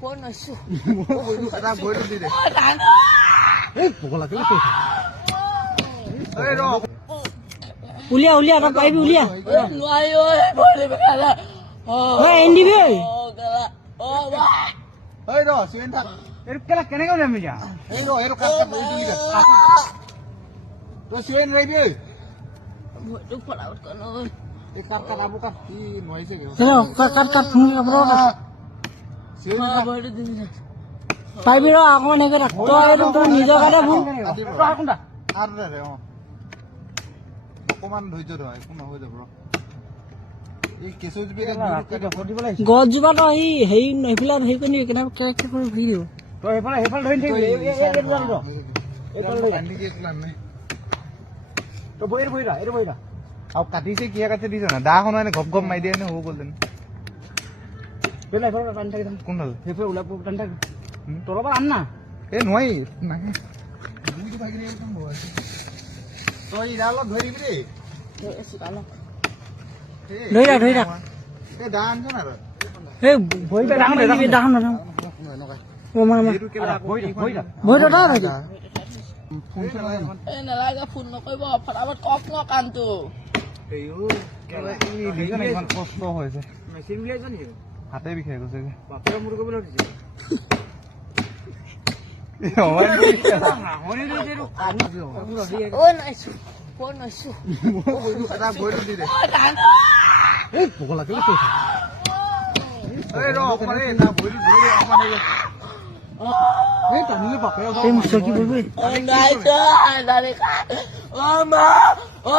Phone nói su. Ra bối đi để. Đáng. উলিয়া তই পাৰিবি উলিয়া Nói ơi, bồi đi mẹ là. এন্দিবি Ơi đó, xuyên thật. কেনেকে উলিয়াম এতিয়া Ê rồi, nó cắt bối đi để. Rồi xuyên đây đi. Bồi đúng phải là con ơi. Cái cắt abu cắt đi nói gì kiểu. Cut phone কাপড় Xuyên Mà cắt. bồi đi đi. পাৰিবি ৰ অকমান হেৰি ৰাখ তই এইটো তোৰ নিজৰ কাৰণে ভুল আৰ ৰে ও অকমান ধৈৰ্য ধৰ একো নহয় যাব এই কেঁচু জুপি গছজোপা তই হেৰি সেইফালে হেৰি কৰি নিবি কেনেকৈ কেৰেক্টাৰ কৰি ঘূৰি দিব তই সেইফালে ধৰি থাকিবি তই বহি যা এইটো বহি যা আৰু কাটিছে কিহে কাটিছে দিছ না দাখন মানে ঘপ ঘপ মাৰি দিয়ে নে হৈ গ'ল দেন সেইফালে টানি থাকি কোন হ'ল সেইফালে ওলাব টানি থাকি তলৰ পৰা আন না এই নোৱাৰি নাহে দুইটো ভাগি দিয়ে একদম বহ তই ইৰা অলপ ধৰি দিবি দেই ধৰি ৰাখ এই দা আনছ না তই এই ভৰি দাখন নিবি দাখন নাথাক ভৰি দাদা নেকি ফোন চলাই Ê নালাগে ফোন নকৰিব ফটাফট কওক ন কামটো ইমান কষ্ট হৈছে মেচিন উলিয়াইছ নেকি হাতে বিষাই গৈছে বাপেৰে মোৰ কৰিবলৈ উঠিছে ঐ নাইছো ফোন নাইছো এটা বইটো দি দে ডাঙৰ এই ৰ অকমান এই এটা বইটো ধৰি দে অকমান এই টানিলে বাপে এই চকী বহি নাইছো দাদা অ মা অ